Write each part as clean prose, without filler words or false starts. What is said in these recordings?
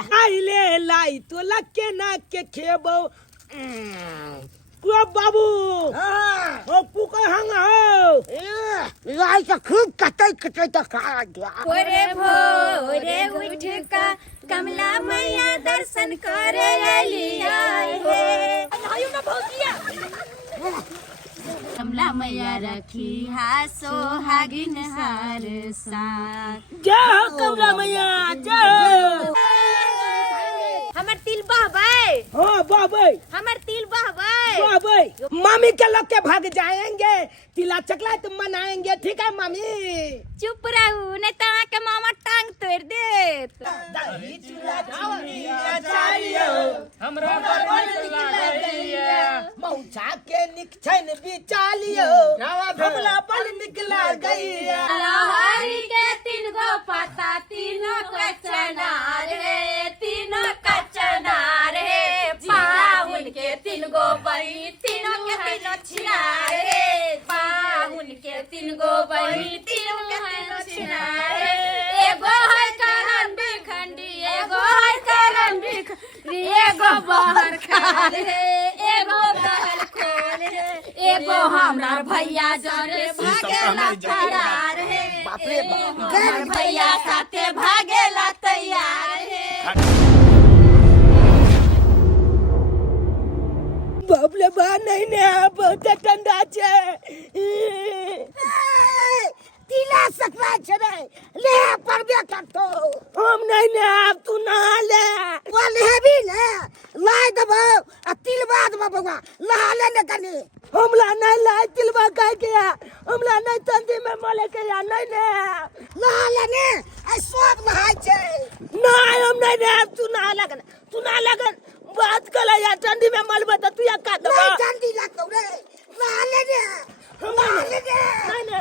आइले लाई तो लके ना के खेबो को बाबू ओ पुका हंगा हो लाई तो खूब कटै तो खा गया ओरे भोरे उठ का कमला मैया दर्शन करे लिया हे आयु ना भौजिया कमला मैया रखी हा सोहागिन हार साथ जय हो कमला मैया जय हमर तिल बहबै हां बाबे हमर तिल बहबै बाबे मामी के लोग के भाग जाएंगे तिला चकला तो मनाएंगे ठीक है मामी चुप रहू नहीं तो के मामा टांग तोड़ देत दही चूड़ा चूड़िया चाहिए हमरा मौछा के निकछन बिचालियो हमला बल निकला गईया लहरी के तीन गो पत्ता तीनों का चनार रे तीनों का चनार रे पाहुन के तीन गो बही तीनों के तीनों छिनार रे पाहुन के तीन गो बही तीनों के तीनों छिनार रे एगो है करन बिखंडी एगो है करन बिखंडी एगो बाहर खाल रे एगो बगल खोल रे एगो हमार भैया जरे भागेला तैयार है बाप रे बाप हमार भैया साथे भागेला तैयार है बाबले बा नहीं ने बहुत ठंडा छे तिला सकवा छरे ले परबे करतो हम नहीं ने अब तू ना ले वो लेबी ने लाई दबो आ तिल बाद बाबा लहा ले ने कनी हमला नहीं लाई तिलवा काहे के हमला नहीं तंदी में मले के या नहीं ने लहा ले ने आ सब लहाय छे नहीं हम नहीं ने अब तू ना लगन बात कला या ठंडी में मल बता तू या का दबा नहीं ठंडी लगतो रे लहा ले ने लहा ले ने नहीं ने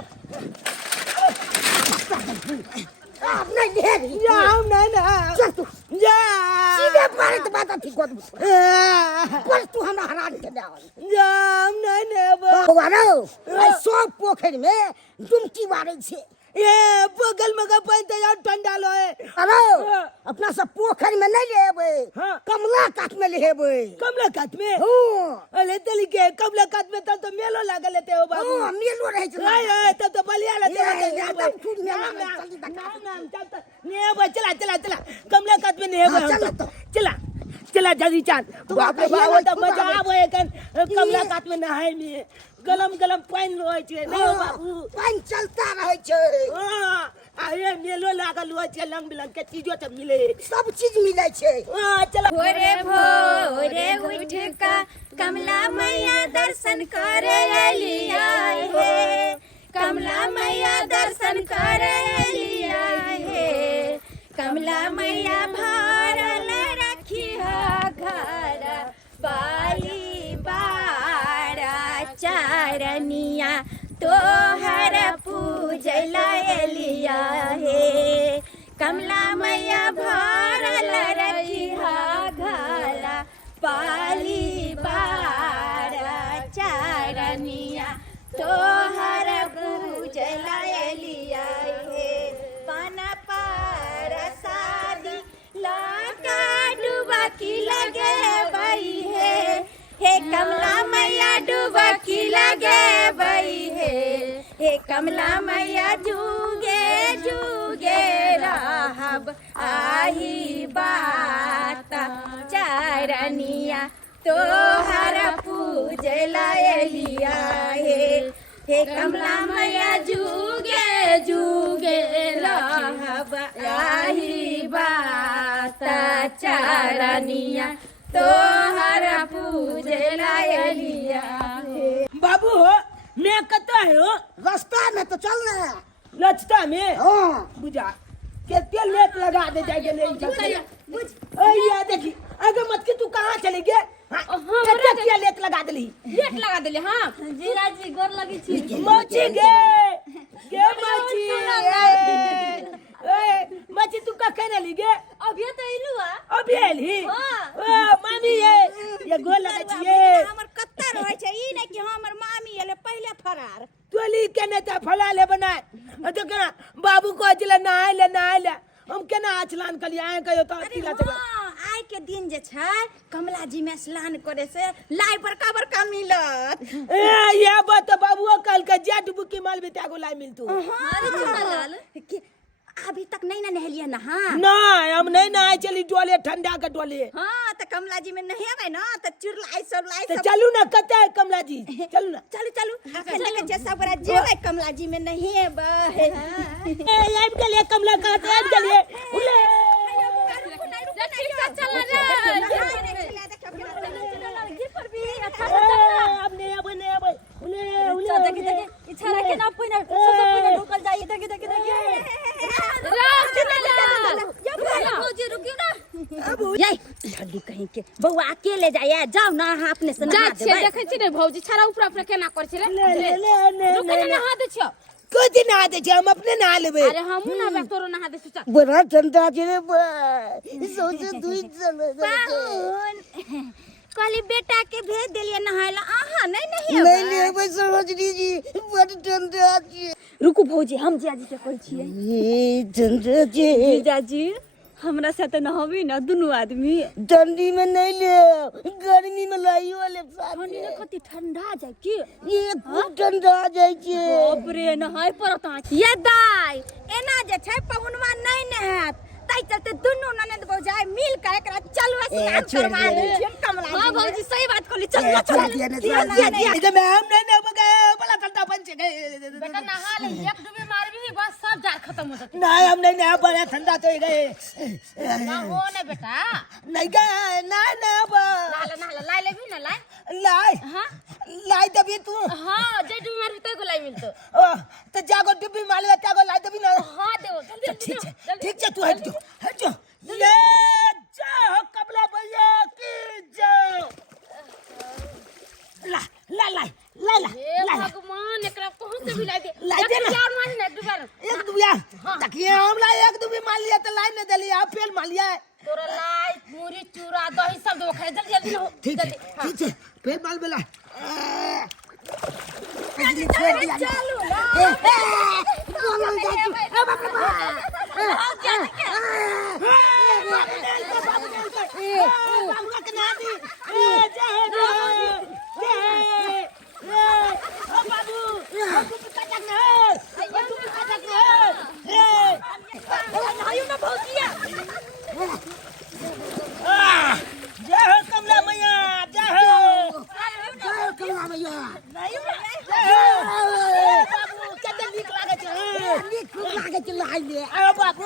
आप नहीं ले या हम नहीं ने चल तू जा सीधे मारे तो बात ठीक हो पर तू हमरा हरा के दे जा हम नहीं ने भगवानो आ सब पोखर में डुमकी मारे छे ये बगल में का पानी तो यार ठंडा लो है अरे अपना सब पोखर में नहीं लेबे हाँ। कमला काट में लेबे कमला काट में हां अरे तली के कमला काट में तब तो मेलो लागल लेते हो बाबू हां मेलो रहे छे नहीं तब तो बलिया लेते हो एकदम खूब मेला में चला कमला काट में नहीं हाँ, चला जल्दी चांद बाप रे बाप तो खूब मजा आवे। आवे कन कमला काट में नहाए में गलम पानी लोय छे नहीं हो बाबू पानी चलता रहे छे हां अरे मेलो लागल हो छे लंग बिलंग के चीजो तो मिले सब चीज मिले छे हां चला भोरे भोरे उठ का कमला मैया दर्शन करे लिया हे कमला मैया दर्शन करे लिया हे कमला मैया भरल रखी घर बाली बाड़ा चारनिया तोहर पूजला लिया हे कमला मैया भरल रखी घाला पाली बाड़ा चारनिया तोहर पूजला लिया हे पान पर शादी लका डूबा की लगे बई हे कमला मैया डूबा की लगे बई हे कमला मैया जुगे जुगे रहब आही बात चारनिया तोहर पूजला लिया हे कमला मैया जुगे जुगे रहब आही बात चारनिया तोहर पूजला लिया बाबू हो मैं कता है हो रास्ता में तो चल रहे लचता में हां बुझा के तेल लेट लगा दे जाके नहीं चलते ये देखी अगर मत की तू कहां चली गे क्या लेट लगा देली लेट लगा देले हां जीरा जी गोर लगी छी मची गे मची मची तू का कहने ली गे अभी तो इलुआ अभी आली हां मामी ये गोर लगे छिए हमर कत्ता रहै छै ई नै कि हमर मामी एले पहले फरार तोली के ने त फला ले बनाए तो कना बाबू को चले नहाए ले हम केना स्नान कलिए आए कहियो तो तिला चला आइ के दिन जे छै कमला जी में स्नान करे से लाई बड़का बड़का मिलत। ए ये बात बाबूओ कल के जेठ बुकी मालबे तागो लाई मिलतू। अरे चुनालाल अभी तक नहीं ना नहलिए नहा। नहीं हम नहीं नहाए चली डोले ठंडा के डोले। हाँ तो कमला जी में नहेबै ना तो चुरलाई सब लाई तो चलू ना कते है कमला जी चलू ना चलू चलू अखन तक जे सब बड़ा जेबै कमला जी में नहेबै। ए आइब गेलिए कमला का आइब गेलिए उले चल अब नहीं अब नहीं अब उले उले देखि देखि इच्छा रखे ना पहिने सब ढुकल जाई देखि देखि देखि भौजी रुकियो ना ये ठंडी कहीं के बउआ अकेले जाए जाओ ना अपने से नहा देबै। देखै छी रे भौजी छरा ऊपर ऊपर केना कर छी रे ले नहा दे छियो कुछ नहा दे हम अपने नहा लेबे। अरे हमहू ना तोरो नहा दे चल बड़ा ठंडा छै रे सोचे दुई पाहुन कहली बेटा के भेज देलिए नहायला आहा नहीं नहीं लेबै सरोजनी जी बड़ ठंडा छै। रुकू भौजी हम जीजाजी के कहै छियै ये ठंडा छै जीजाजी हमरा साथे नहाबी ना दुनू आदमी। ठंडी में नहीं ले गर्मी में लाइयो ले ठंडी में कति ठंडा जाय की ये खूब ठंडा जाय छै। बाप रे नहाय पड़त ये दाई एना जे छै पवनवा नहीं नहात ताई चलते दुनू ननद भौजाई मिल के एकरा चलवा स्नान करवा लै छी कमला। हां भौजी सही बात कहली चल इधर मैं हम नहीं नहा गए बड़ा ठंडा बन छे बेटा नहा ले एक डुबी मारबी बस सब जार खत्म हो जात। नहीं हम नहीं नहा बड़ा ठंडा तो गए ना हो ने बेटा नहीं गए नहीं नहा नहा लाई लेबी ना लाई लाई हां लाई दबी तू हां जे डुबी मारबी तै को लाई मिलतो तो जागो डुबी मार ले जागो लाई दबी ना। हां देओ जल्दी ठीक है तू हट जा ले जा कमला भैया की जाओ ला ला ला ला ला हे भगवान एकरा कहां से भी लाई दे लाई दे ना। यार मान ना दुबारा एक दुबिया देखिए हम ला एक दुबी मार लिया तो लाई नहीं दलिए आप फेल मार लिया तोरा लाई पूरी चूरा दही सब दो खाए जल्दी जल्दी हो ठीक है फेल मार बेला कमला मैया कमला मैया बाबू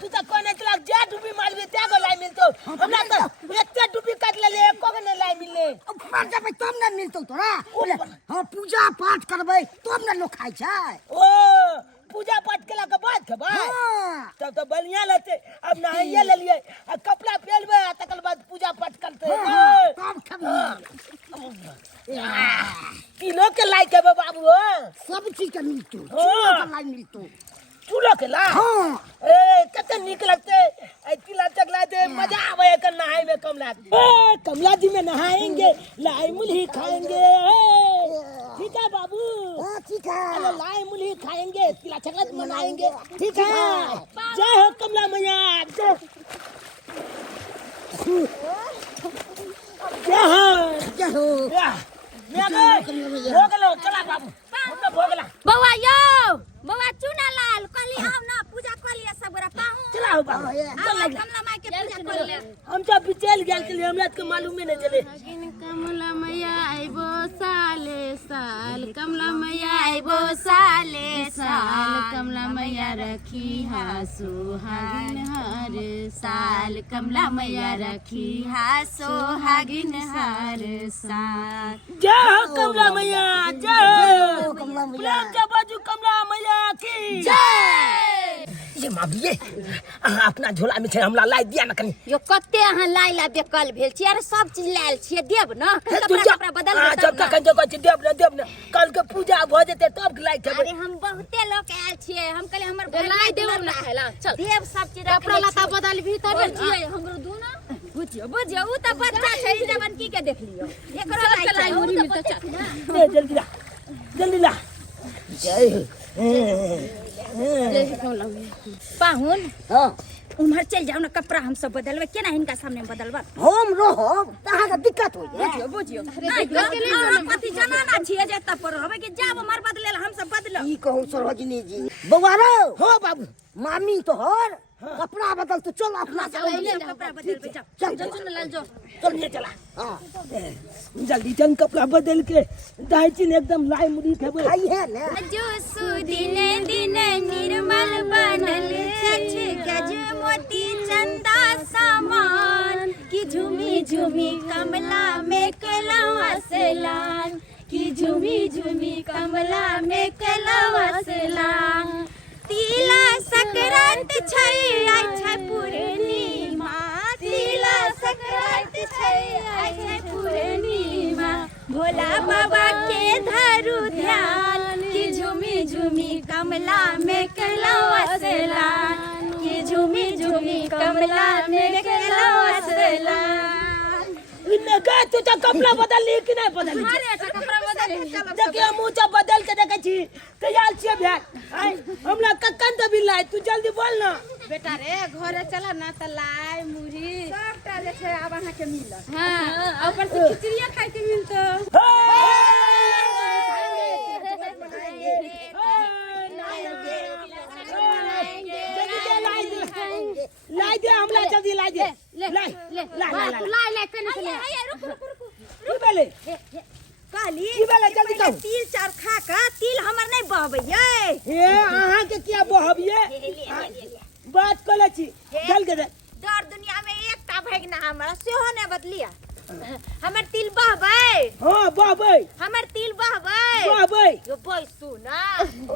तू तो कोने चला जा डुबी मारबे त्यागो लाई मिलतो हमरा तो एते डुबी काट ले एको ने लाई मिले मर जाबै तब न मिलतौ तोरा। हां पूजा पाठ करबै तब न लोग खाइ छै। ओ पूजा पाठ केला के बाद खेबै तब तो बढ़िया लगते। अब नहाइए ले लिए कपड़ा पहनबे तकर बाद पूजा पाठ करते तब खबी किलो के लाई के बाबू सब चीज के मिलतौ हाँ। के लाई मिलतौ चूल्हा के ला हां ए कते निक लगते तिला चकला दे मजा आवे कर नहाए में कमला कमला जी में नहाएंगे लाई मुलही खाएंगे ठीक है बाबू हां ठीक है अरे लाई मुलही खाएंगे तिला चकला मनाएंगे ठीक है जय हो कमला मैया जय हो भोगलो चला बाबू हम तो भोगला बउआ यो बउआ चुना लाल कहली आओ ना पूजा कर लिया सब गोरा पाहु चलाओ बाबू कमला माई के पूजा कर ले। हम तो बिचल गेल के लिए हमरा के मालूम नहीं चले। कमला मैया आइबो साले साल कमला मैया आइबो साले साल कमला मैया रखी हा सुहागिन हर साल कमला मैया रखी हा सुहागिन हर साल। जय हो कमला मैया जय हो कमला मैया प्रेम के बाजू कमला मैया की जय। ये मामी ये अपना झोला में छे हमला लाई दिया ना कनी यो कते अहाँ लाई ला बेकल भेल छी अरे सब चीज लायल छिए देब ना कपड़ा बदल जब तक जो कछ देब ना कल के पूजा भ जेते तब लाई खेबै। अरे हम बहुते लोग आयल छिए हम कहले हमर लाई देब ना हैला चल देब सब चीज कपड़ा लता बदल भी तब छिए हमरो दू ना बुझियो उ त बच्चा छै जवन की के देख लियो एकरो लाई मुरी मिलता चल जल्दी ला जय हो पाहुन हां उम्हर चल जाओ ना, कपड़ा हम सब बदलवे केना इनका सामने में बदलवा हम रहो तहाँ का दिक्कत हो जाए बुझियो पति जनाना छिए जे तब पर हवे के जाब हमर बदलेल हम सब बदल ई कहूं सरोजनी जी बउआ रो हो बाबू मामी तो हर कपड़ा बदल तो चल अपना कपड़ा बदल जाओ चल चल लाल जो चल ये चला हां जल्दी जन कपड़ा बदल के दाइचिन एकदम लाई मुड़ी खेबे खाई है ना जो सुदिने दिने निर्मल बनल छछ गज मोती चंदा सामान की झूमी झूमी कमला में कलवा सलान की झूमी झूमी कमला में कलवा सलान तिला संक्रांत छै आइ छै पूर्णिमा तिला संक्रांत छै आइ छै पूर्णिमा भोला बाबा के धरु ध्यान की झूमी झूमी कमला में कलवा सलान की झूमी झूमी कमला में कलवा सलान इन्ने का तू तो कपड़ा बदल ली कि नहीं बदल अरे ऐसा कपड़ा बदल देखिए मुंह से बदल के देखे छी तैयार छिए भेट आई हमरा कक्कन तो बिल्ला तू जल्दी बोल ना बेटा रे घरे चला ना त लाई मुरी सबटा जे छै आब अहाँ के मिलत हां ऊपर से खिचड़िया खाए के मिलतो लाई दे हमला जल्दी लाई दे लाई लाई कने से रुक रुक रुक की बेले काली की बेले जल्दी कहू तिल चार खा का तिल हमर नहीं बहबैये ए अहाँ के क्या बहबिए बात कले छी चल के दे डर दुनिया में एकटा भगना हमरा सेहो ने बदलिया हमर तिल बहबै हां बहबै हमर तिल बहबै बहबै यो बोय सुना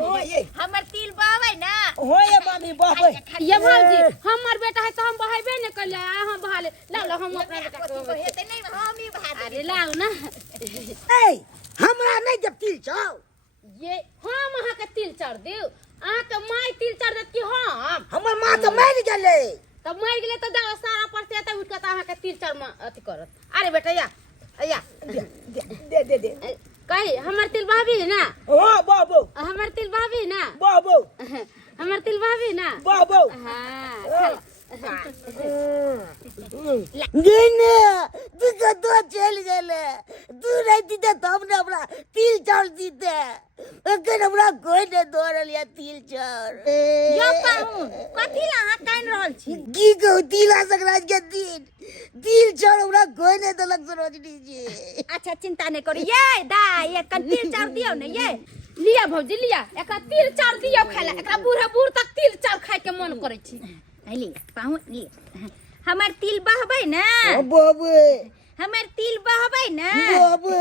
ओए हमर तिल बहबै ना होए मामी बहबै ये भौजी हमर बेटा है तो हम बहाइबे न कर ले अहाँ बहा ले ला हम अपना बेटा को हेते नहीं हम ही बहा अरे लाओ ना ए हमरा नहीं जब तिल चाव ये हम अहाँ के तिल चढ़ देव अहाँ के माय तिल चढ़ देत कि हम हमर मां तो मर गेले तब मर गेले तो जाओ सारा पर से त उठ के अहाँ के तिल चढ़ में अथी करत अरे बेटा या दे कही हमर तिल भाभी है ना हां बहबो हमर तिल भाभी ना बहबो हमर तिल भाभी ना बहबो हां गिने तू तो दो चल गेले तू नहीं दीते तो हमने अपना तिल चाव दीते अगर हमरा कोई ने दौड़लिया तिल चाव यो पाहु कथि ला अहाँ कान रहल छी की कहू तिला संक्रांत के दिन तिल चाव हमरा कोई ने दलक सरोजनी जी अच्छा चिंता नहीं करो ये दा ये कन तिल चार दियो ने ये लिया भौजी लिया एकरा तिल चार दियो खाला एकरा बूढ़ा बूढ़ तक तिल चार खाए के मन करे छी ले पाहु ले हमर तिल बहबै ना बाबू हमर तिल बहबै ना बाबू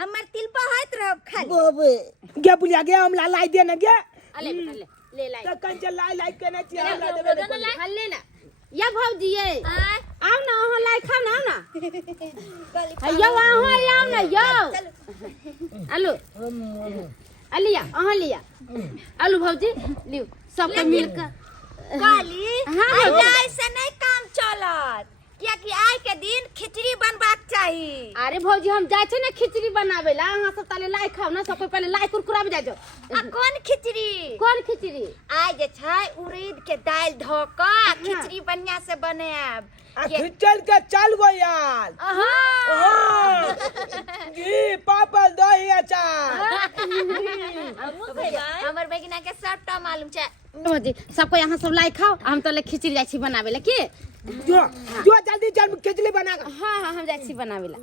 हमर तिल बहत रहब खाली बाबू गे बुलिया गे हमला लाई दे न गे अले बेटा ले लाई त कंचे लाई के न छी हमला ले देबे ला ले ला या भौजी ये आओ ना अहाँ लाई खाओ ना आओ ना यो अहाँ आओ ना यो आलू अलिया अहाँ लिया आलू भौजी लियो सबके मिलकर काली हाँ, आइ ऐसे नहीं काम चलत कियाकि आइ के दिन खिचड़ी बनबाक चाही अरे भौजी हम जाय छै ना खिचड़ी बनावे ला अहाँ सब ताले लाई खाओ ना सब पहले लाई कुरकुराबे जाय जाओ आ कौन खिचड़ी कौन खिचड़ी आइ जे छै उड़ीद के दाल धो क खिचड़ी बढ़िया से बनाएब आ खिचल के चल गो यार हां घी पापड़ दही अचार हमर बेगिना के सबटा मालूम छै भौजी सबको यहाँ सब लाई खाओ हम तो ले खिचड़ी जाय छी बनावे ला की जो जो जल्दी चल खिचड़ी बना के हां हां हम जाय छी बनावे ला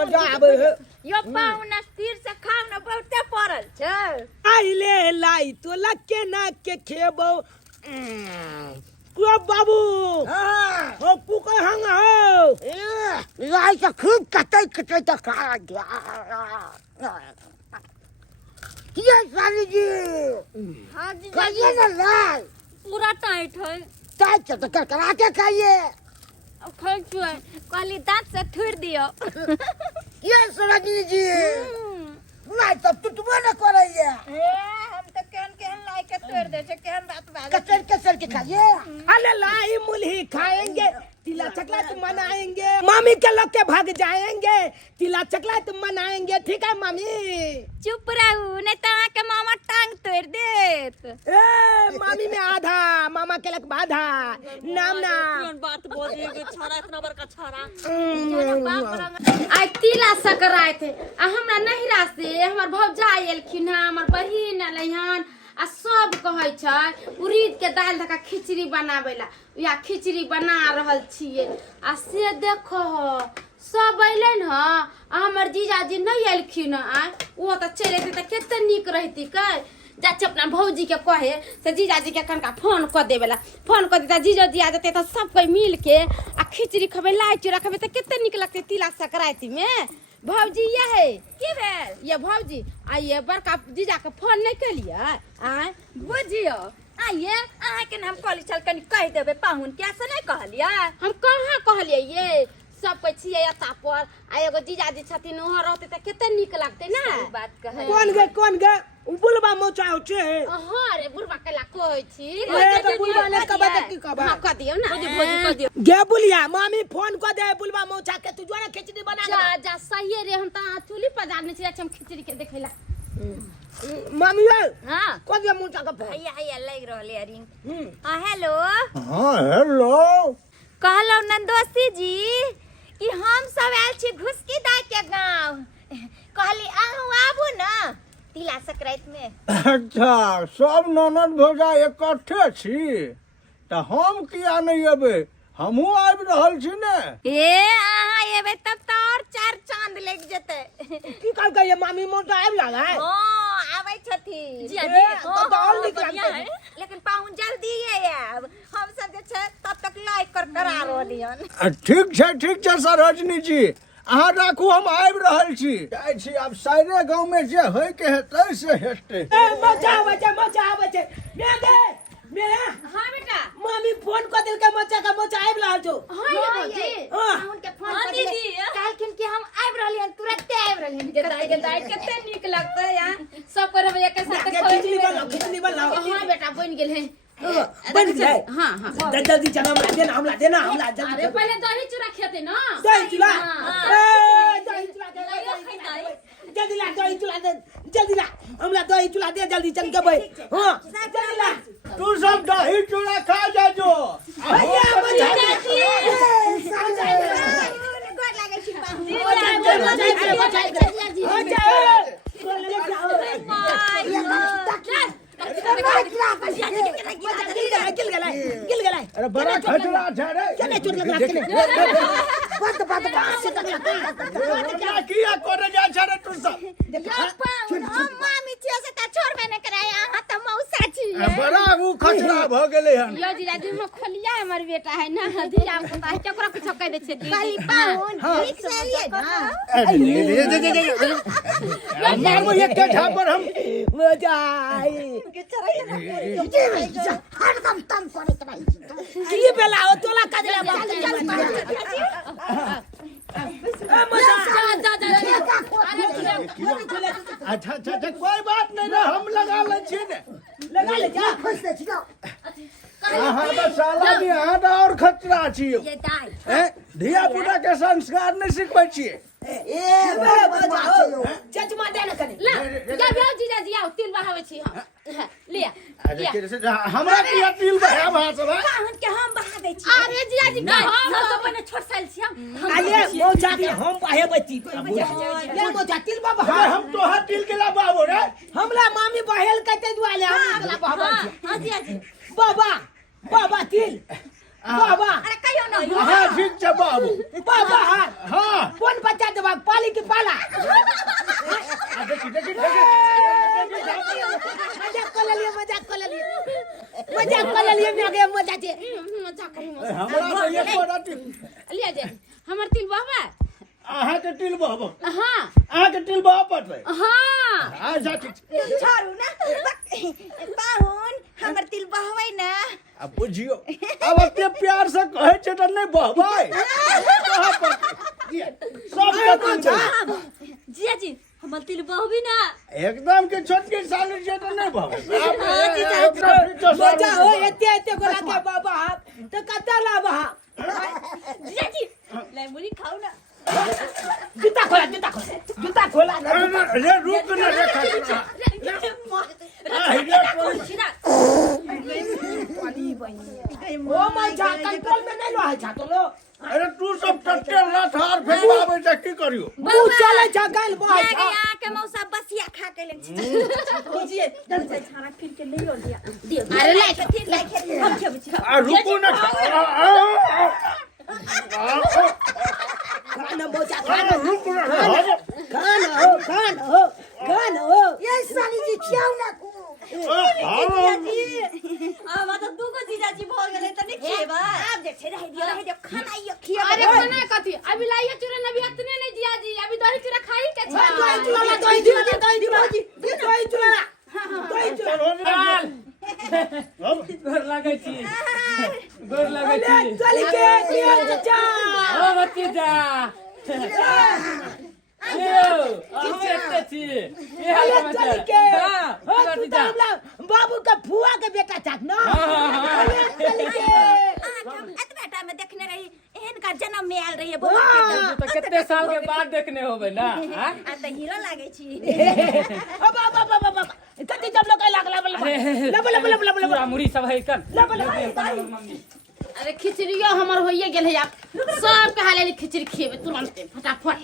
मजा आबे है यो पाहुना तीर से खाव न बहुते पड़ल छै आई ले लाई तो लके ना के खेबो को बाबू हां हो कुके हंग हो लाई का खूब कटै तो खा गया ये साली जी हां जी खाइए ना लाई पूरा टाइट है टाइट तो करा के खाइए अब खाई छुए कहली दांत से थुर दियो ये सरोजनी जी लाई तो टूटबो न करैया हम तो केहन लाई के तोड़ दे छै केहन बात बात कचर के खाइए अरे लाई मुल्ही खाएंगे तिला चकलात मनाएंगे मामी के लोग के भाग जाएंगे तिला चकलात मनाएंगे ठीक है मामी चुप रहू नहीं तो के मामा टांग तोड़ दे देत ए मामी में आधा मामा के लक बाधा नाम ना बात बोल दिए छोरा इतना बड़का छोरा आई तिला सकराय थे आ हमरा नहिरा से हमर भौजाई एलखिन है हमर बहिन एलहन आ सब कहै छै उड़ीद के दाल धका खिचड़ी बनावेला या खिचड़ी बना रहल छिए आ से देखो सब अइलन ह हमर जीजाजी नहीं एलखिन आ वो त चले थे त केते नीक रहती कै जाचे अपना भौजी के कहे से जीजाजी के कनका फोन क देवेला फोन क देता जीजाजी आ जते त सब कोई मिल के आ खिचड़ी खबे लाई चूड़ा खबे त केते नीक लगते तिला सकराती में भौजी ये है की भेल ये भौजी आ ये बड़का जीजा के फोन नहीं कलिए आ बुझियो आइए अहाँ के नाम कहली चल कनी कह देबे पाहुन क्या से नहीं कहलिया हम कहाँ कहलिए ये सब कोई छिए एता पर आ एगो जीजाजी छथिन ओहो रहते त केते नीक लगते ना बात कहे कौन गे बुलबा मोचा होचे हां रे बुढ़वा कला कहै छी ए तो बुलबा ने कबा की कबा हां कह दियो ना भौजी कह दियो गे बुलिया मामी फोन क दे बुलबा मोचा के तू जोरे खिचड़ी बना जा जा सही रे हम त चूल्ही पर जाने छी हम खिचड़ी के देखेला मामी ए हां क दे मोचा का फोन हैया लग रहले रिंग हां हेलो हाँ हेलो कहलो नंदोसी जी कि हम सब आयल छी घुसकी दाई के गांव कहली आहू आबू ना तिला संक्रांति में अच्छा सब ननद भौजा इकट्ठे छी त हम किया नहीं अबे हमहू आबि रहल छी ने ए अहाँ एबे तब तो और चार चांद लग जते की कहल के ये मामी मोचा आब लागा है हां आबै छथी जी तो और निक लगते लेकिन पाहुन जल्दी आब हम सब जे छै तब तक लाइक कर करा रहलियन ठीक छै सरोजनी जी अहाँ राखू हम आबि रहल छी जाइ छी आब साइरे गांव में जे होय के हेतै से हेतै ए मोचा आवे छे मैं दे मेरा हां बेटा मामी फोन क दिल के मोचा आब लाल जो हां ये भौजी हां पाहुन के फोन कर दीदी कहलखिन कि हम आब रहलियन तुरंत आब रहलियन के दाई केते नीक लगते यार सब कर हम एक साथ खिचड़ी बनाओ हां बेटा बन गेल है बन गए हां जल्दी चला हमला देना जल्दी अरे पहले दही चूड़ा खेते ना दही चूड़ा ए दही चूड़ा दे जल्दी ला दही चूड़ा दे जल्दी ला हमला दही चूड़ा दे जल्दी चल के भाई हां जल्दी ला तू सब दही चूड़ा खा जा जो भैया मजा गोर लागै छी पाहुन अरे बड़ा खतरा छै रे चले चोट लगा के क्या किया करे जा छै रे तू सब हम मामी छियै से त छोड़बे नै करे अहाँ त मौसा छियै बड़ा उ खतरा भ गेलै हन यो जीजाजी हम खोलिया हमर बेटा है ना धीरा पता है केकरा कुछ कह दे छे खाली पाहुन ठीक से लिए ना मारबो एक झापर हम मजा आई हरदम तंग करैत रहै छी की बेला ओ तोला काजला बाप अच्छा कोई बात नहीं रे हम लगा ले छी ने लगा ले जा खुश छी जाओ अहाँ तो साला भी अहाँ तो और खतरा छियो ये दाई हैं धिया पुता के संस्कार नहीं सिखबै छियै ए बड़ा जजमा दे न कने ला या भौ जीजाजी आओ तिल बहावे छी हां लिया अरे के हमरा किया तिल बहा भा सब पाहुन के हम बहा दे छी अरे जीजाजी का हम हम अपन छोड़ साल छी हम आले मौजा के हम बाहे बची ले मौजा तिल बाबा हाँ, हम तो हाथ तिल के लाबाबो रे हमला मामी बहेल कते दुआले हम ला बाबा हां जी हां जी बाबा तिल बाबा अरे कहियो न हाँ ठीक छै बाबू बाबा हाँ कौन बच्चा देबा पाली की पाला देखी मजाक कर लिए मैं आगे मजा छे मजा करी हमरा तो एक बड़ा तिल लिया जे हमर तिल बहवा अहाँ के तिल बहबो हां अहाँ के तिल बह पटबै हां हाँ जा ठीक छै छोड़ू ना पाहुन हमर तिल बहबै ना अब बुझियो अब एते प्यार से कहै छै त नहीं बहबै कहाँ पर सब के तिल बह जिया जी हमर तिल बहबी ना एकदम के छोटके सालू छै त नहीं बहबै मजा हो एते गोला के बाबा तो कता ला बहा जिया जी ले मुरी खाऊ ना जूता खोला रे रुक न रे खतरा ओ मैं जा कंट्रोल में नहीं रहा जा तो लो अरे तू सब टट्टे ला थार फेंकवावे जा की करियो तू चले जा गल बोल लगे आके मौसा बसिया खा के ले बुझिए जल्दी से खाना फिर के ले लिया दियो अरे लाइक हम खेब आ रुको ना खाना मोचा खाना रुक ना खाना हो ये साली जी खियाओ ना को मतलब दूगो जीजाजी भ गेले त नहीं खेबा अब देख रह दियो खाना ये खिया अरे खाना कथी अभी लाइए चूरा नबी हतने नहीं दिया जी अभी दही चूरा खाई के छा दही चुला गोर लागै छी गोर लागै छी चली के दिया चाचा ओ भतीजा यो अहू एते छी ये हाल समाचार हां भतीजा बाबू का फुआ के बेटा चाच ना चली के एतबे टाइम में देखने रही एहन का जन्म में आयल रही है तो कितने साल के बाद देखने होबे ना हां आ त हीरो लागे छी बाबा कति जब लोग लागला पूरा मुड़ी सब है कर मम्मी अरे खिचड़ियो हमर होइए गेल है आप सब कहा ले खिचड़ी खेबे तुरंत फटाफट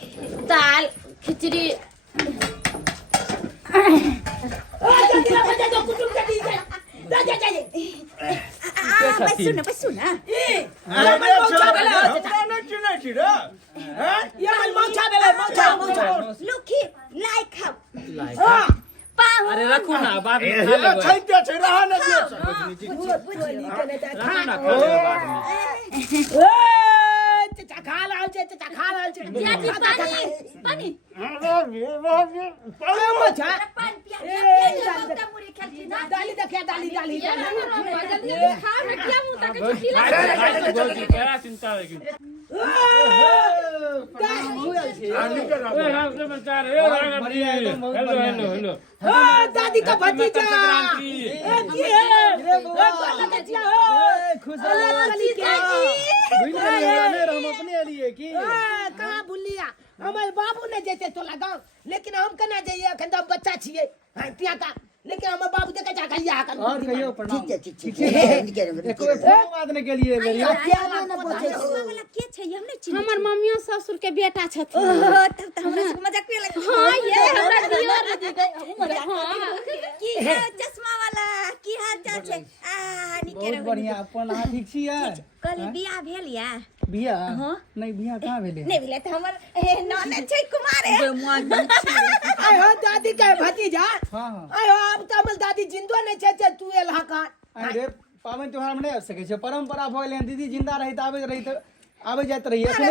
दाल खिचड़ी बसु ना लुखी लाइक खाओ अरे रखो ना बाद में खा लेबो छैते छै रहा न दियो रखो ना खा लेबो बाद में चाचा खा रहल छै जियाजी पानी मोचा पानी पिया मुड़ी खेलती ना डाली देखिए डाली जल्दी खा ना क्या मुंह तक खिला बहुत बड़ा चिंता है कि हेलो दादी का भतीजा कहाँ भूलिया हमारे बाबू ने जैसे तो लगाओ लेकिन हम कना जाइए अखन तो बच्चा छिए तिया का लेकिन हमारे बाबू देखे जा कहिया कर और कहियो प्रणाम ठीक है एको फोन आदने के लिए बेरिया क्या ना पूछे वाला के छै हम नहीं चिन्ह हमर मम्मियो ससुर के बेटा छथिन तब त हमरा से मजाक पे लगे हां ये हमरा दियोर जी गए हां की है चश्मा वाला की हाल चाल छै आ निके बहुत बढ़िया अपन अहाँ ठीक छियै कल बियाह भेल या बिया नहीं बिया कहाँ भेले नहीं भेले त हमर नने छै कुमार है आय हो दादी के भतीजा हां आय हो अब तो हमर दादी जिंदो नहीं छै तू एलहा का अरे पावन त्योहार में नहीं आ सके छै परंपरा भ गेलै दीदी जिंदा रही त आबे जात रही अखने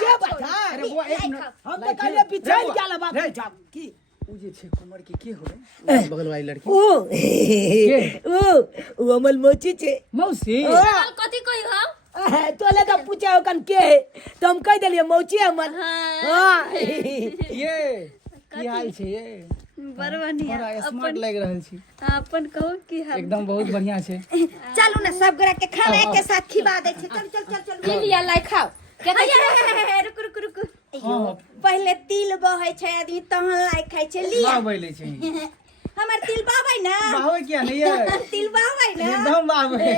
जे बता अरे वो एक मिनट हम तो कहिए पीछे क्या लबा पूछा की उ जे छै कुमार के होय बगल वाली लड़की ओ हमर मोची छै मौसी कथि कहि हो तोले तो पूछे ओकन के तो हम कह देलिए मौची हमर हां ये की हाल छै ये बड़ बढ़िया बड़ा स्मार्ट लग रहल छी अपन कहू की हाल एकदम बहुत बढ़िया छै चलू ना सब गोरा के खाना एक के साथ खिला दे छै चल ले लिया लाई खाओ रुक पहले तिल बहै छै आदमी तहन लाई खाइ छै लिया बाह बैले छै हमर तिल बाबै ना बाहवे किया नहीं है तिल बाबै ना एकदम बाहवे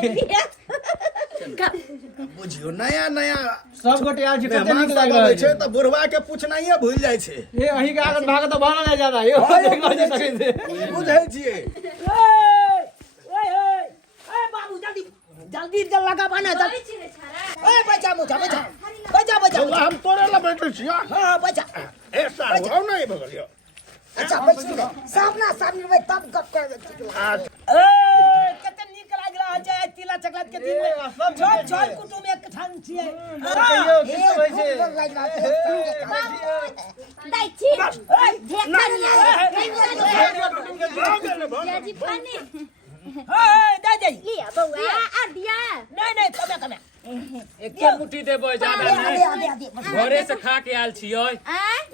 बुझियो नया नया सब गोटे आज कते मेहमान नीक सब लाग आबै रहल छै छै त बुढ़वा के पूछनाइए भूल जाइ छै ये अही के आगत भागत भागल नहीं ज्यादा यो देख लो सके से बुझै छियै ओए बाबू जल्दी जल्दी लगा बना ओए बचा बचा हम तोरे ला बैठल छियै हां बचा ए साहब आओ नहीं बगलियो अच्छा बच गए सामने में तब कब कर कते नीक लाग रहल छै तिला चकलात के दिन में सब छोट कुटुम एक ठान छियै कहियो किछ होय छै दाइ छी जियाजी पानी दे दे लिया बौआ आ दिया नहीं कमे एके मुट्ठी देबै ज्यादा नहीं घरे से खा के आयल छियै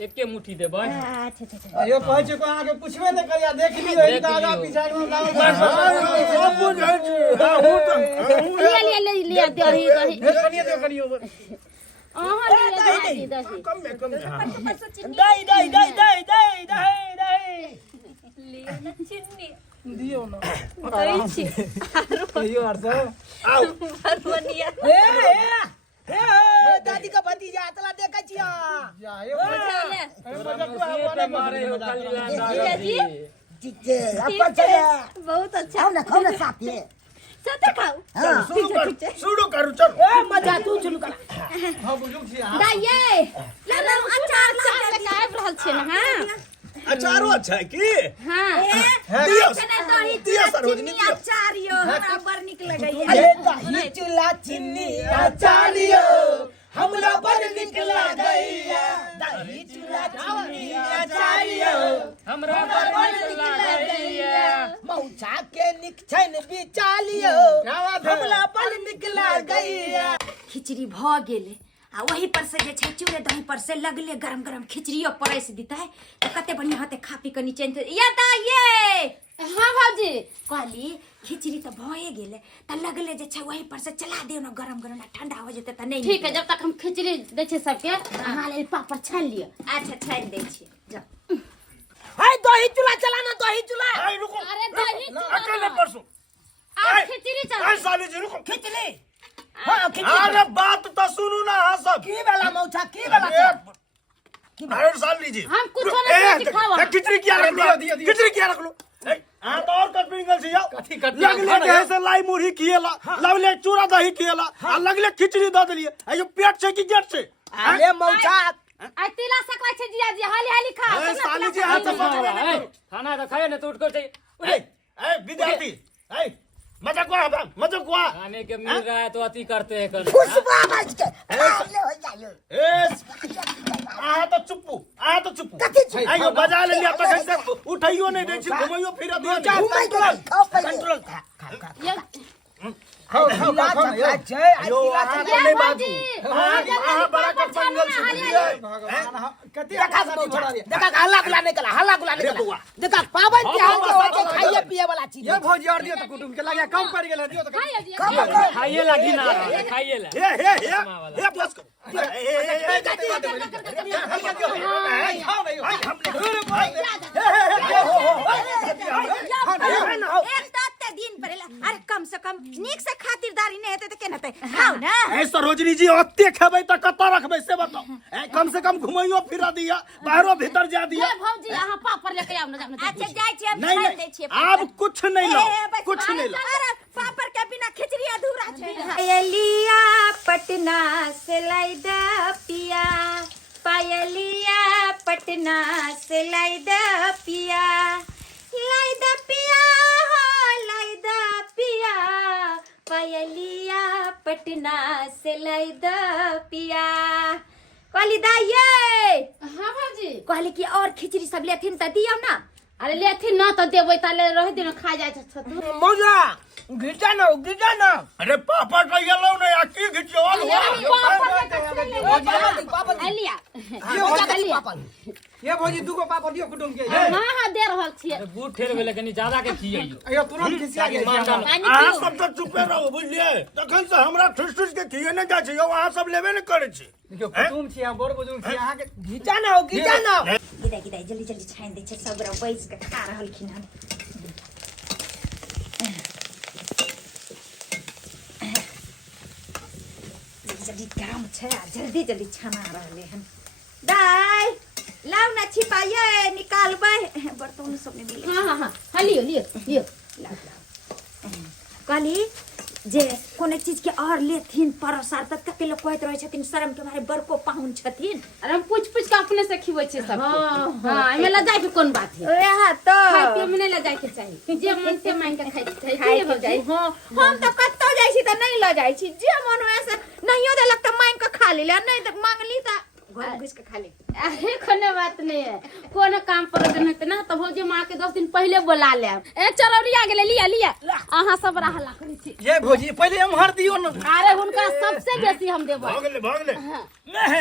एके मुट्ठी देबै अच्छा यो कहै छै को आके पूछबे नै करिया देख लियो ई आगा पीछा में सब बुझै छी लिया दही कनियो दही कम में दे चिन्नी दियो ना दै छी कहियो और सब आओ बनिया हे दादी का भतीजा तला देखै छिया जाए मारे हो कल्याण जी जीजे अपन चले बहुत अच्छा खाओ ना साथ ये साथे खाओ शुरू करू चल ए मजा तू चलू कर हां बुजुर्ग छी दाइये ला अचार से काब रहल छै ना हां अचारो अच्छा है की हां दिया सरोजनी दिया अचार यो हमरा बड़ नीक लगैया अरे दही चूल्हा चिन्नी अचारियो हमरा बड़ निक लागैया दही चूल्हा चिन्नी अचारियो हमरा बड़ नीक लागैया मौछा के निक छैन बिचालियो हमरा बड़ निक लागैया खिचड़ी भ गेले आ वही पर से जे छै चूड़े दही पर से लगले गरम गरम खिचड़ियो परस देता है तो कते बढ़िया होते खा पी के नीचे या दाइये हां भौजी कहली खिचड़ी तो भए गेले त लगले जे छै वही पर से चला दियो ना गरम गरम ठंडा हो जेते त नहीं ठीक है जब तक हम खिचड़ी दै छै सबके अहाँ ले पापड़ छान लियो अच्छा छान दै छी जा हाय दही चूल्हा चलाना दही चूल्हा आई रुको अरे दही अकेले परसों आ खिचड़ी चल आई साली जी रुको खिचली हां खिचली अरे बात तो सुनू ना हाँ सब की वाला मौछा की वाला अरे साली जी हम कुछ नहीं खावा खिचड़ी क्या रख लो खिचड़ी क्या रख लो हाँ तो और कट पिंगल से जाओ कथी कट लगले जैसे लाई मुरही किएला लगले चूड़ा दही किएला आ लगले खिचड़ी द देलिए आयो पेट से की गेट से अरे मौछा आ तिला सकवा छै जिया जी हाली हाली खा ए साली जी हाथ से खाना तो खाए ना तो उठ कर चाहिए ए विद्यार्थी ए मजाक हुआ खाने के मिल रहा है तो अति करते हैं कर खुशबू बच के ले हो जायो ए आ तो चुप्पू आयो बजा ले लिया तो कैसे उठाइयो नहीं दे छी घुमाइयो फिर दियो घुमाई के खाओ पहले कंट्रोल खा ये खाओ जय यो आशीर्वाद आ नहीं बाजू भौजी आ बड़ा कर पंगल से कथी देखा देखा हल्ला गुला निकला देखा पावन के हाथ के खाइए पिए वाला चीज ये भौजी और दियो तो कुटुम के लगे कम पड़ गेल दियो तो खाइए लगी ना खाइए ला हे बस करो एक ताते दिन परेला अरे कम से कम नीक से खातिरदारी नहीं हेते त केना हेते खाओ ना ए सरोजनी जी ओते खेबै त कत्ता रखबै से बताओ ए कम से कम घुमाइयो फिरा दिया बाहरो भीतर जा दिया ये भौजी अहाँ पापड़ लेके आउ ना जाने अच्छा जाय छी हम नहीं खाइ दै छी नहीं अब कुछ नहीं लो कुछ नहीं लो अरे पापड़ के बिना खिचड़ी अधूरा छै पायलिया पटना से लाइदा पिया पायलिया पटना से लाइदा पिया लाइदा पिया लाइदा पिया पायलिया पटना से लाइदा पिया कहली दाइये हां भौजी कहली कि और खिचड़ी सब लेथिन त दियौ ना अरे लेथिन ना तो देबै ताले रह दिन खा जाय छ तू मौजा गिटा ना अरे पापा का येलो नहीं आकी खिचो पापा लिया पापा ये भौजी दुगो पापड़ दियो कुटुम के हां हां दे रहल छियै बूढ़ ठेर भेले कनी ज्यादा के खियइयो अयो तुरंत खिसिया गेल अहाँ सब तो चुपे रहो बुझलिए तखन से हमरा ठुस ठुस के खिए न जा छै यो अहाँ सब लेबे न करे छी देखियो कुटुम छी हम बड़ बुजुर्ग छी अहाँ के गिटा ना गिदाई जल्दी जल्दी छानि दै छै सब गोरा बैस के खा रहलखिन हन जल्दी गरम छै आ जल्दी जल्दी छना रहले हन दाई लाउ ना छिपाइए निकालबै बर्तन सब ने मिले हां हां हां लियो कहली जे कोनो चीज के और लेथिन परसार तक के लोग कहत रहे छथिन शर्म के मारे बड़को पाहुन छथिन अरे हम पूछ के अपने से खिबै छै सब हां एमे ला जाय के कोन बात है ओहा तो खाय पिए में नहीं ला जाय के चाहिए जे मन से मांग के खाय खाइ जाई हां हम तो कत्तो जाई छी त नहीं ल जाई छी जे मन होय से नहियो देलक त मांग के खा लेला नहीं त मांगली त घर घुस के खा ले अरे कोनो बात नहीं है कोनो काम पर जन है ना तो भौजी मां के 10 दिन पहले बुला ले ए चरौरिया गेले लिया अहाँ सब रहला करै छी ये भौजी पहले हम हर दियो न अरे हुनका सबसे बेसी हम देबै भाग ले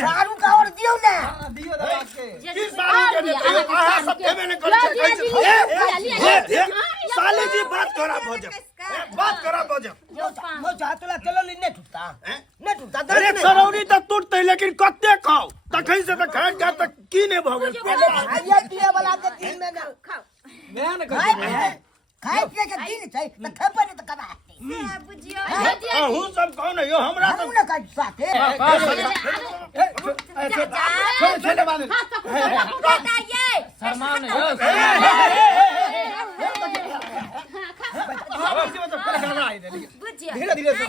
सारू का और दियो ना दियो दबा के की सालू के देते अहाँ सब देबे न करे छै साली जी बात खराब हो जा बात खराब हो जा मौजा तोला चलो नहीं टूटता अरे सरौनी तक टूटते लेकिन कत्ते खाओ तखन से त खाए जा तक की ने भ गेल खाइए पिए वाला के दिन में ना मैं न कर खाए पिए के दिन छै त खेबे न त कबा बुझियो अहू सब कौन है यो हमरा हम न का साथे छोड़ बांध बताइए शर्मा नहीं हो बुझियो धीरे धीरे से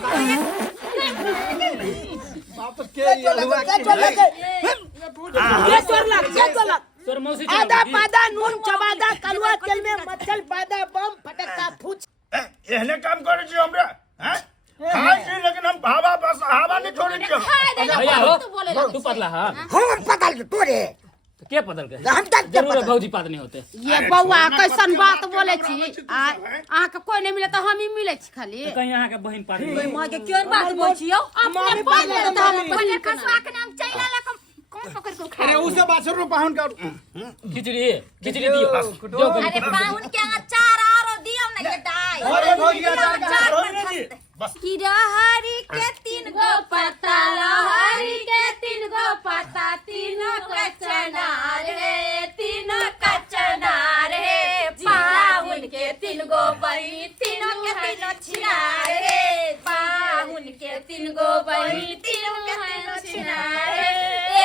वापस के के चोर लग तोर मौसी आधा पादा नून चबादा कलवा तेल में मच्छल पादा बम फटकता फूच एहने काम करे छी हमरा हैं खाए छी लेकिन हम भावा बस हवा नहीं छोड़े छी भैया हो तू पतला हां हम पता तोरे के पतल के हम तक जरूर भौजी पात नहीं होते ये बौआ कैसन बात बोले छी अहाँ के कोई नहीं मिले तो हम ही मिले छी खाली कहीं यहाँ के बहन पात मां के केन बात बोल छियो अपने बोल ले तो हम पहले खसवा के नाम चैला ला कौन पकड़ के खा अरे उसे बाछर रो पाहुन का खिचड़ी दियो अरे पाहुन के अचार और दियो ना बेटाई अरे भौजी अचार रोई नहीं दी बस किरहरी के 3 गो पत्ता लहरी के 3 गो पत्ता तीनों के चनार रे तीनों का चनार रे पाहुन के 3 गो बही तीनों के तीनों छिनार रे पाहुन के 3 गो बही तीनों के तीनों छिनार रे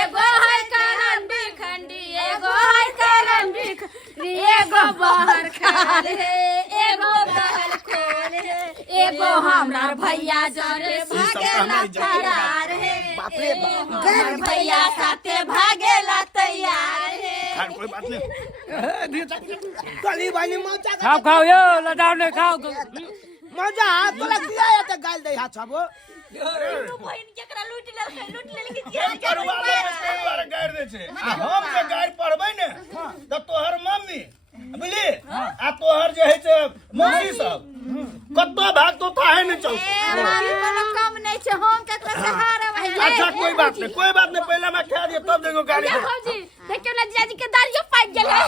एगो है करन बिखंडी एगो है करन बिखंडी एगो बाहर खाल रे एगो बगल खोल रे एगो हमरा भैया जरे भागेला तैयार है हमर भैया साथे भागेला तैयार है कोई बात नहीं गली वाली मौजा खाओ खाओ यो लजाओ ने खाओ मौजा हाथ तो लग दिया त गाल दे हाथ सब तू बहन केकरा लूट ले के जेल के करवा ले कई बार गाड़ दे छे आ हम जे गाड़ पड़बै ने त तोहर मम्मी बुझली आ तोहर जे है से मौसी सब कत्तो भाग तो थाहे नहीं चल मम्मी कोनो कम नहीं छे हम केकरा सहारा अच्छा कोई बात नहीं पहले मैं खा दिया तब देखो गाड़ी ये भौजी देखियो ना जीजाजी के दाढ़ियो पाक गेलै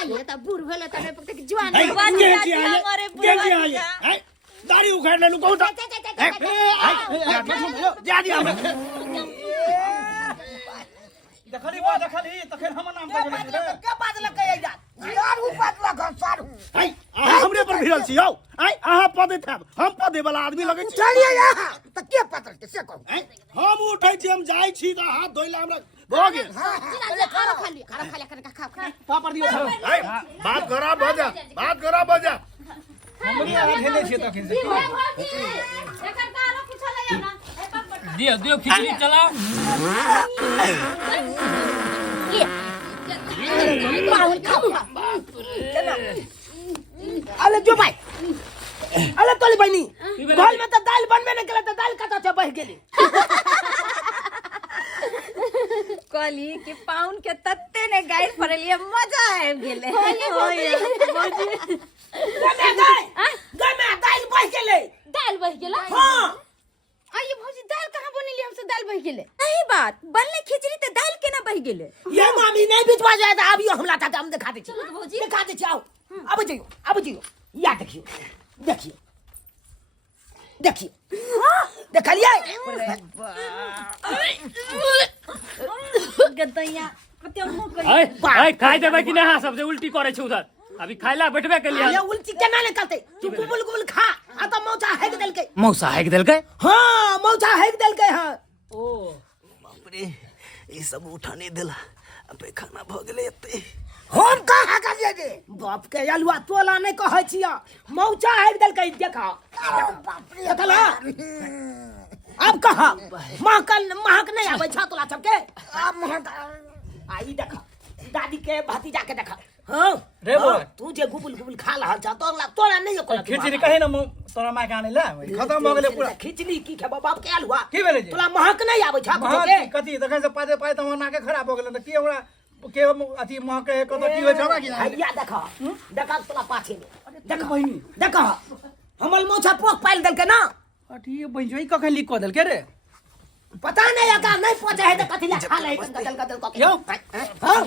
आइए त बूढ़ भेले त ने पकते जवान जवान है दाढ़ी उखाड़ ले लू कहू त जा दिया देखली तखन हमर नाम का बोले रे के बात लग के जा सारू पतला घर सारू है हमरे पर भिड़ल छी यौ आई अहाँ पदे थाब हम पदे वाला आदमी लगे छी चलिए यहाँ त के पतल के से कहू हम उठै छी हम जाइ छी त हाथ धोइला हमरा भ गेल खाओ खा ले खा पापड़ दियो है बात खराब हो जा हमनी आ खेले छी तखन से भौजी एकर कारो कुछ ले ना ए पापड़ दियो खिचड़ी चलाओ पाहुन खाओ अरे जो भाई अरे तोली बहनी घर में तो दाल बनबे नहीं केले तो दाल कता से बह गेली कहली कि पाहुन के तत्ते ने गाइड पड़लिए मजा आबि गेले गमे दाल बह गेले दाल बह गेला हां आइए भौजी दाल कहाँ बनेली हमसे दाल बह गेले सही बात बनले खिचड़ी त दाल केना बह गेले ये मामी नहीं बिचवा जाए तो अभी हमला था हम दिखा दे छी भौजी दिखा दे छी आओ अब जाइयो या देखिए देखलिए गदैया कते मुंह कर हाय खाई देबै कि नहीं सबसे उल्टी करे छै उधर अभी खाइला बैठबे के लिए ये उल्टी केना निकलते तू गुबुल खा आ तो मौजा हेक देलके मौसा हैक देलकै हां मौजा हेक देलके हां ओ बाप रे ई सब उठाने देला अब खाना भ गेले एते हम कहा करिए रे बाप के अलुआ तोला नहीं कहै छिया मौजा हेक देलके देखा बाप रे देखला अब कहा महक नहीं आवे छ तोला सबके अब महक आई देखा दादी के भतीजा के देखा हां रे बो तू जे गुबुल खा रहल छ तोरा नहीं को खिचड़ी कहे न तोरा माय काने ला खत्म भ गेले पूरा खिचड़ी की खेबा बाप के अलुआ की भेले जी तोला महक नहीं आवे छ के कथी देखै से पादे पाए त हमर नाके खराब भ गेले त की ओकरा के अथी महक है कत की होय छबा कि हैया देखा तोला पाछे में देखा बहिनी देखा हमल मोछा पोक पाइल देलके ना अठी बंजोई कखन लिख क देलके रे पता नहीं अका नहीं पहुंचे है तो कथी ला खा ले गदल को यो हां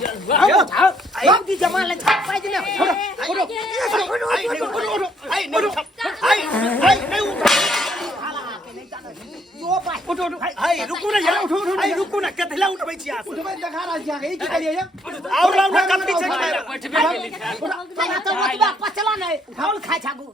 मोछा हम की जमा ले छाप पाइ दिले रुकू ना कथला उठबै छी आप उठबै देखा रहल छी आगे की करिए या और लाउ ना कथी छै बैठबे के लिए तो मतबा पचला खावा नहीं घाल खा छागू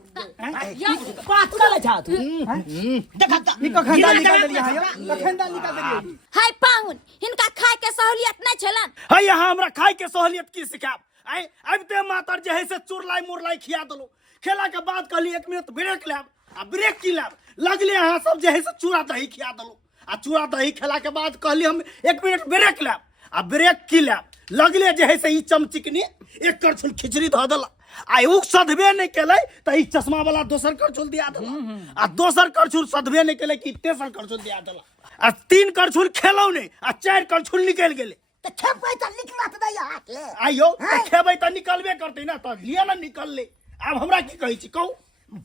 बात कर छा तू देखा ई कखन दाल निकाल देलियै हां कखन दाल निकाल देलियै हाय पाहुन हिनका खाए के सहूलियत नहीं छलन है यहाँ हमरा खाए के सहूलियत की सिखाब आई अब ते मातर जे है से चुरलाई मुरलाई खिया दलो खेला के बाद कहली 1 मिनट ब्रेक लेब आ ब्रेक की लेब लगले यहाँ सब जे है से चूड़ा दही खिया दलो आ चूड़ा दही खेला के बाद कहली हम 1 मिनट ब्रेक लेब आ ब्रेक की लेब लगले जे है से ई चमचिकनी एक करछुल खिचड़ी ध देला आ उ सधबे नहीं केले त ई चश्मा वाला दोसर करछुल दिया देला आ दोसर करछुल सधबे नहीं केले कि तेसर करछुल दिया देला आ 3 करछुल खेलौ नहीं आ 4 करछुल निकल गेले तो खेपै त निकलत नहीं हाथ ले आइयो त खेबै त निकलबे करतै ना त लिया ना निकलले अब हमरा की कहै छी कहू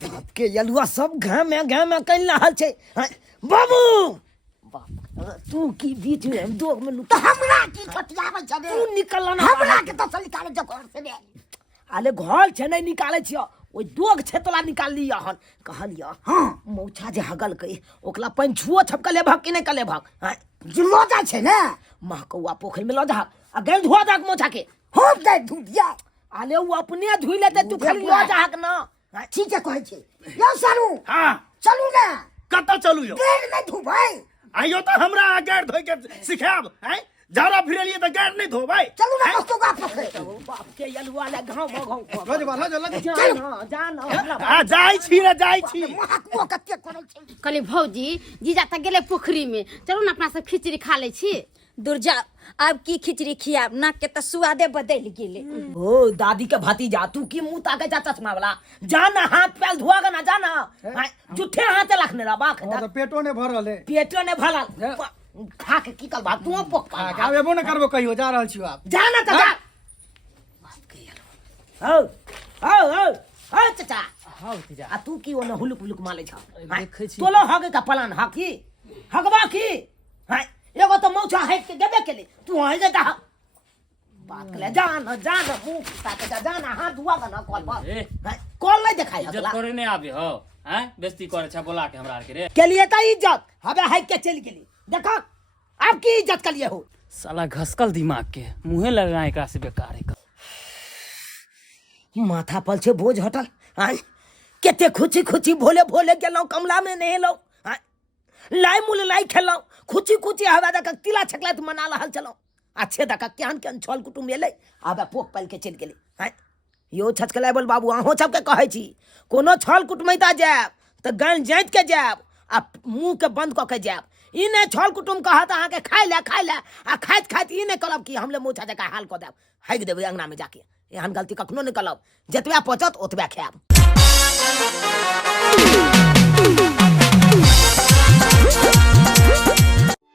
बाप के यलुआ सब घाम में कल रहल छै बाबू बाप तू की बीच में दो में तो हमरा की खटियाबै छ रे तू निकल ना हमरा के तो निकाले छ घर से रे आले घर छै नहीं निकाले छियो ओइ दोग छेतला निकाल लिया हन कहलिया हां मौछा जे हगल कई ओकला पन छुओ छपकले भक कि नहीं कले भक जुलो जा छै ने महकौआ पोखर में ल जा आ गल धुआ जा मोछा के हो दे धुइया आले वो अपने धुई लेते तू खाली ल जा हक ना ठीक है कहै छै यो सारू हां चलू ना कत चलू यो गेर नहीं धुबै आइयो त हमरा गैर धोइ के सिखाब हैं झाड़ा फिरलिए त गैर नहीं धोबै चलू ना कस्तो का पोखर बाप के यलुआ ले घाव घाव लज जा ना आ जाई छी रे जाई छी महकमो कते करै छै कहली भौजी जीजा तक गेले पोखरी में चलू ना अपना सब खिचड़ी खा ले छी दुर्जा अब की खिचड़ी खियाब नाक के त सुआदे बदल गेले ओ दादी के भतीजा तू की मुंह ताके जा चश्मा वाला जाना हाथ पैर धुआगा ना जाना जुठे हाथ रखने रा बाख तो पेटो ने भरल है पेटो ने भरल खा के की करबा तू पोक पा आब एबो न करबो कहियो जा रहल छियो आप जाना त जा ओ चाचा हां तीजा आ तू की ओने हुलुक हुलुक माले छ देखै छी तोलो हगे का प्लान हकी हगबा की हां एगो तो मौछा हट के गेबे केले तू है जे कहा बात ले जाना मुंह ताके जाना हाथ धुआगा ना कॉल पर कॉल नहीं दिखाई इज्जत हगला करे नहीं आबे हो हैं बेइज्जती करे छ बोला के हमरा के रे के लिए त इज्जत हबे हाइक के चल गेली देखो आपकी इज्जत के लिए हो साला घसकल दिमाग के मुंहे लगा एकरा से बेकार है माथा पल छे बोझ हटल हां केते खुची खुची भोले भोले गेलो कमला में नहेलो हां लाई मुल लाई खेलो खुची खुची हवा दक तिला छकला त मना रहल चलो अच्छे दक क्यान के छल कुटुम एले आबे पोक पल के चल गेली हां यो छचकला बोल बाबू अहो सब के कहै छी कोनो छल कुटमैता जाब त गन जाइत के जाब आ मुंह के बंद क के जाब ई ने छल कुटुम कहत अहाँ के खाइ ले आ खाइत ई ने करब कि हमले मोछा जका हाल क देब हाइग देबै अंगना में जाके एहन गलती कखनो नहीं करब जतबा पचत ओतबा खायब